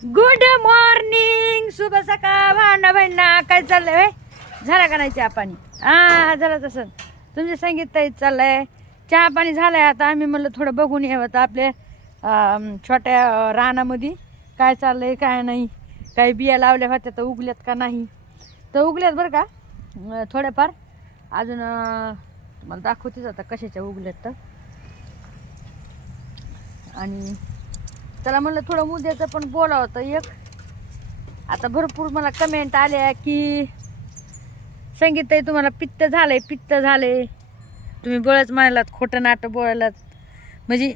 Good morning शुभ सकाळ. भांडा भांडा काय चाललंय झाला का नाही चहा पाणी हा झालं तसं. तुमचे संगीत ताई चाललंय. चहा पाणी झालंय आता. आम्ही म्हणलं थोडं बघून यावं तर आपल्या छोट्या रानामध्ये. काय चाललंय काय नाही. काही बिया लावल्या होत्या तर उगल्यात का नाही? तर उगल्यात बरं का? थोड्याफार. अजून तुम्हाला दाखवतेच आता कशाच्या उगल्यात तर. आणि त्याला म्हणलं थोडं मुद्द्याचं पण बोलावं होतं एक. आता भरपूर मला कमेंट आल्या की संगीताई तुम्हाला पित्त झालंय पित्त झालंय. तुम्ही बळच म्हणालात खोटं नाटं बोलायलात म्हणजे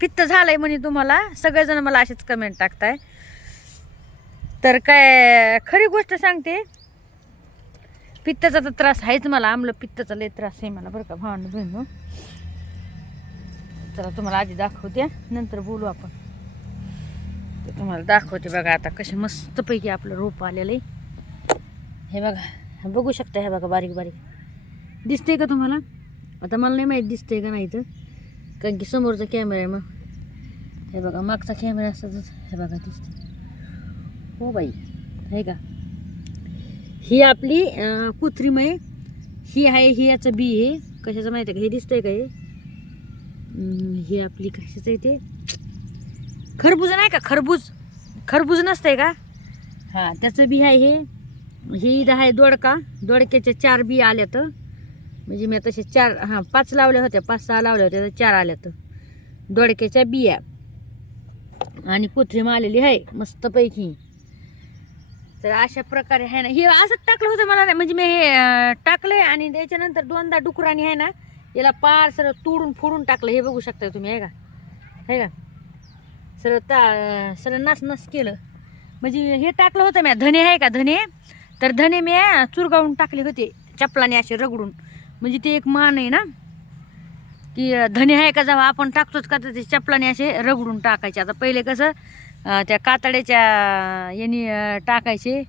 पित्त झालंय म्हणे तुम्हाला सगळेजण मला असेच कमेंट टाकताय. तर काय खरी गोष्ट सांगते. पित्ताचा तर त्रास आहेच मला आमलं पित्ताचा लय त्रास आहे मला बरं का भावना बहिण. चला तुम्हाला आधी दाखवते नंतर बोलू आपण. तुम्हाला दाखवते बघा आता कसे मस्तपैकी आपलं रोप आलेलं आहे. हे बघा बघू शकता हे बघा बारीक बारीक. दिसतंय का तुम्हाला? आता मला नाही माहीत दिसतंय का नाही तर कारण की समोरचा कॅमेरा आहे मग. हे बघा मागचा कॅमेरा असतातच हे बघा दिसते हो बाई आहे का? ही आपली कुत्रीम आहे. ही आहे ही याचं बी आहे. कशाचं माहिती आहे का? हे दिसतंय का हे? ही आपली कशाचं आहे ते? खरबूज नाही का? खरबूज. खरबूज नसतंय का? हां. त्याचं बी आहे हे. हे इथं आहे दोडका. दोडक्याच्या चार बी आल्यात. म्हणजे मी तसे चार हां पाच लावल्या होत्या. पाच सहा लावल्या होत्या तर चार आल्यात. दोडक्याच्या बिया आणि कोथरीम आलेली आहे मस्तपैकी. तर अशा प्रकारे आहे ना हे असंच टाकलं होतं मला नाही म्हणजे मी हे अं, टाकलंय आणि त्याच्यानंतर दोनदा डुकरांनी आहे ना याला पार सरळ तोडून फोडून टाकलं. हे बघू शकता तुम्ही आहे का? आहे का? सरळ ता सरळ नस नस केलं. म्हणजे हे टाकलं होतं मी धने आहे का धने? तर धने मी चुरगावून टाकले होते. चपलाने असे रगडून. म्हणजे ते एक मान आहे ना? की धने आहे का जेव्हा आपण टाकतोच का? तर ते चपलाने असे रगडून टाकायचे. आता पहिले कसं त्या कातड्याच्या यांनी टाकायचे.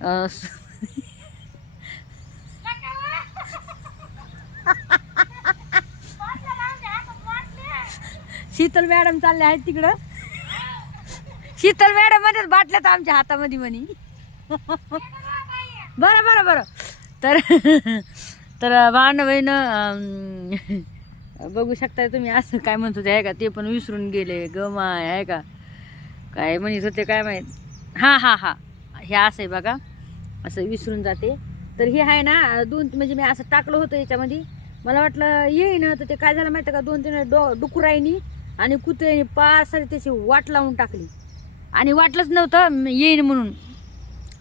शीतल मॅडम चालले आहेत तिकडं. शीतल मॅडम मध्येच बाटल्यात आमच्या हातामध्ये म्हणी. बरं बरं बरं. तर तर भावना बघू शकताय तुम्ही असं काय म्हणत होते आहे का? ते पण विसरून गेले. गमाय आहे का? काय म्हणत होते काय माहीत? हां हां हां. हे असं आहे बघा. असं विसरून जाते. तर हे आहे ना दोन म्हणजे मी असं टाकलं होतं याच्यामध्ये. मला वाटलं येईन तर ते काय झालं माहिती आहे का? दोन तीन डो डुकुराईनी आणि कुत्र्याने पार सारी त्याची वाट लावून टाकली. आणि वाटलंच नव्हतं येईन म्हणून.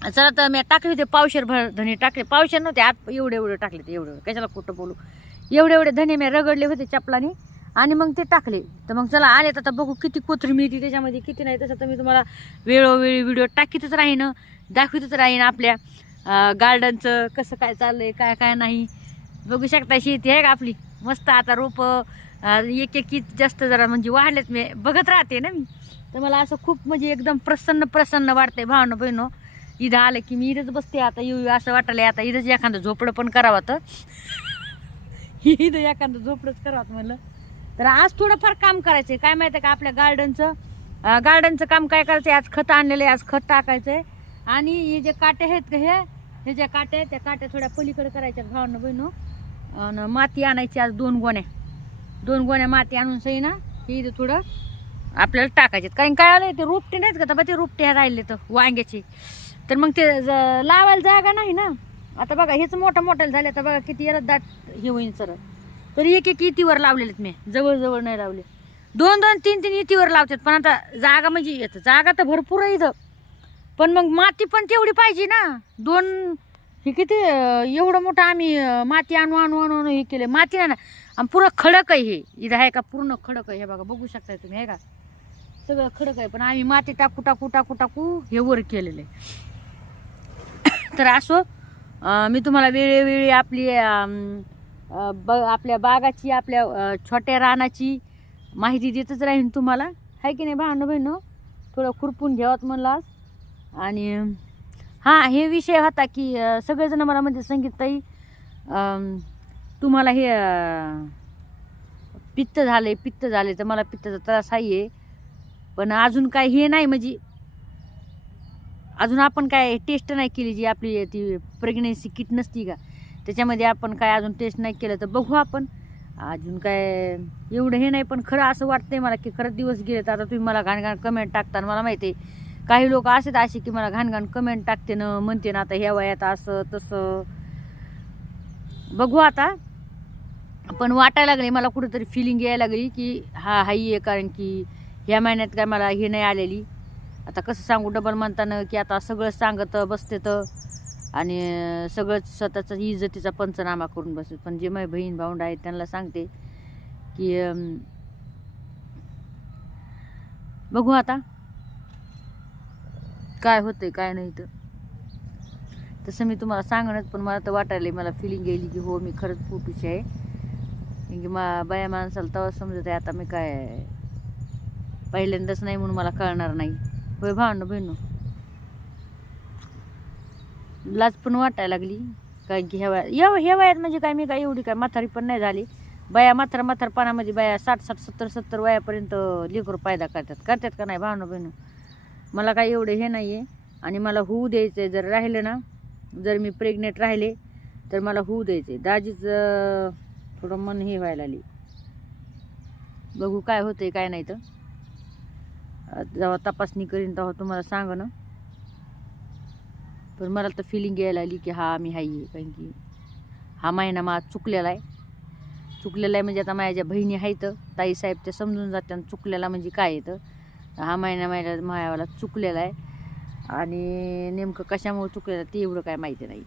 चला तर मी टाकले होते पावशेर भर धने टाकले. पावशेर नव्हते आत एवढे एवढे टाकले ते एवढे. कशाला कुठं बोलू? एवढे एवढे धने मी रगडले होते चपलाने आणि मग ते टाकले. तर मग चला आले तर आता बघू किती कोथरी मिळते त्याच्यामध्ये किती नाही. तसं तर मी तुम्हाला वेळोवेळी व्हिडिओ टाकीतच राहीन दाखवतच राहीन आपल्या गार्डनचं कसं काय चाललंय काय काय नाही. बघू शकता शेती आहे का आपली? मस्त आता रोपं एक एक जास्त जरा म्हणजे वाढलेत. मी बघत राहते ना मी. तर मला असं खूप म्हणजे एकदम प्रसन्न प्रसन्न वाटतंय भावनं बहिणो. इथं आलं की मी इथंच बसते आता येऊ असं वाटलं आता इथंच एखादं झोपडं पण करावं तर. इथं एखादं झोपडंच करावं म्हणलं. तर आज थोडंफार काम करायचंय. काय माहिती आहे का आपल्या गार्डनचं गार्डनचं काम काय करायचं आज खत आणलेलं आहे. आज खत टाकायचंय. आणि हे जे काटे आहेत का हे? हे ज्या काट्या आहेत त्या काट्या थोड्या पलीकडे करायच्या भावनं बहिणो. आणि माती आणायची आज दोन गोण्या. दोन गोण्या माती आणून सही ना? हे इथं थोडं आपल्याला टाकायचे कारण काय आलं ते रोपटे नाहीत का? तर बा ते रोपटे राहिले तर वांग्याचे. तर मग ते ज- लावायला जागा नाही ना? आता बघा हेच मोठं मोठ्याला झालं. आता बघा किती याला दाट हे होईन सर तर एक एक इतीवर लावलेलेत मी. जवळजवळ नाही लावले. दोन दोन तीन तीन इतीवर लावतात. पण आता जागा म्हणजे येतं. जागा तर भरपूर आहे इथं. पण मग माती पण तेवढी पाहिजे ना? दोन हे किती एवढं मोठं आम्ही माती आणू आणू आणू आणू हे केलं माती नाही ना. आणि पुरं खडक आहे हे. इथं आहे का? पूर्ण खडक आहे. हे बघा बघू शकताय तुम्ही आहे का? सगळं खडक आहे पण आम्ही माती टाकू टाकू टाकू टाकू हे वर केलेलं. आहे तर असो मी तुम्हाला वेळोवेळी आपली ब आपल्या बागाची आपल्या छोट्या रानाची माहिती देतच राहीन तुम्हाला. आहे की नाही भावनं बहिणं? थोडं खुरपून घ्यावत म्हणलं आज. आणि हां हे विषय होता की सगळेजण मला म्हणजे संगीतताई तुम्हाला हे पित्त पित्त झाले पित्त झाले तर मला पित्ताचा त्रास आहे पण अजून काय हे नाही म्हणजे अजून आपण काय टेस्ट नाही केली जी आपली ती प्रेग्नेन्सी किट नसती का? त्याच्यामध्ये आपण काय अजून टेस्ट नाही केलं तर बघू आपण. अजून काय एवढं हे नाही पण खरं असं वाटतंय मला की खरंच दिवस गेले तर आता तुम्ही मला घाणघाण कमेंट टाकता मला माहिती आहे काही लोक असेच असे की मला घाणघाण कमेंट टाकते ना म्हणते ना आता ह्या वयात असं तसं. बघू आता. पण वाटायला लागले मला कुठेतरी फिलिंग यायला लागली की हा हाई आहे कारण की ह्या महिन्यात काय मला हे नाही आलेली. आता कसं सांगू डबल म्हणताना की आता सगळं सांगत बसते तर आणि सगळंच स्वतःचा इज्जतीचा पंचनामा करून बसते. पण जे माझी बहीण भाऊंड आहेत त्यांना सांगते की बघू आता. काय होतंय काय नाही तर तसं मी तुम्हाला सांगणच पण मला तर वाटायला मला फिलिंग गेली की हो मी खरंच पोटूची आहे. कारण की मा बाया माणसाला तेव्हा समजत आहे आता मी काय पहिल्यांदाच नाही म्हणून मला कळणार नाही. होय भावनं बहिणू. लाज पण वाटायला लागली. कारण की ह्या वयात ह्या वयात म्हणजे काय मी काय एवढी काय म्हातारी पण नाही झाली. बाया म्हातार म्हातारपणामध्ये बाया साठ साठ सत्तर सत्तर वयापर्यंत लेकरं पायदा करतात. करतात का नाही भावना बहिणू? मला काय एवढं हे नाही आहे आणि मला होऊ द्यायचं आहे जर राहिलं ना जर मी प्रेग्नेंट राहिले तर मला होऊ द्यायचं आहे दाजीचं थोडं मन हे व्हायला आली बघू काय होतंय काय नाही तर. जेव्हा तपासणी करीन तेव्हा तुम्हाला सांग ना पण मला तर फिलिंग यायला आली की हा मी हाई आहे. कारण की हा महिना मा चुकलेला आहे. चुकलेला आहे म्हणजे आता माझ्या बहिणी आहेत ताई साहेब समजून जाते आणि चुकलेला म्हणजे काय येतं हा महिना माझ्या मायावाला चुकलेला आहे. आणि नेमकं कशामुळे चुकलेलं ते एवढं काय माहिती नाही.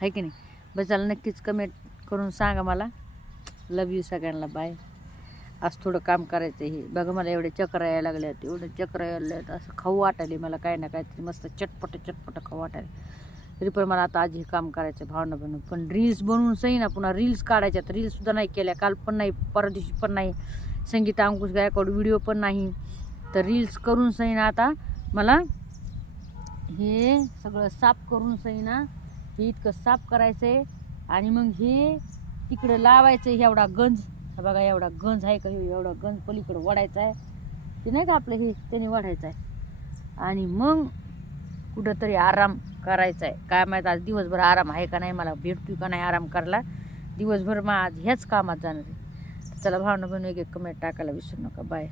आहे की नाही? बस चला नक्कीच कमेंट करून सांगा मला. लव यू सगळ्यांना. बाय आज थोडं काम करायचं हे. बघा मला एवढे चक्र यायला लागल्यात एवढे चक्र यायला लागल्यात असं खाऊ वाटायले मला काय ना काहीतरी. मस्त चटपट चटपट खाऊ वाटायला. तरी पण मला आता आज हे काम करायचं भावना बनवून पण रील्स बनवून सही ना पुन्हा रील्स काढायच्यात रील्ससुद्धा नाही केल्या. काल पण नाही परवा दिवशी पण नाही. संगीता अंकुश गायकवाड व्हिडिओ पण नाही. तर रील्स करून सही ना आता मला हे सगळं साफ करून सही ना हे इतकं साफ करायचं आहे आणि मग हे तिकडं लावायचं आहे एवढा गंज. हा बघा एवढा गंज आहे का हे? एवढा गंज पलीकडं वडायचा आहे. ते नाही का आपलं हे त्याने वाढायचं आहे. आणि मग कुठंतरी आराम करायचा आहे. काय माहीत आज दिवसभर आराम आहे का नाही? मला भेटतोय का नाही आराम करायला? दिवसभर मग आज ह्याच कामात जाणार आहे. चला भावना बनवून एक एक कमेंट टाकायला विसरू नका. बाय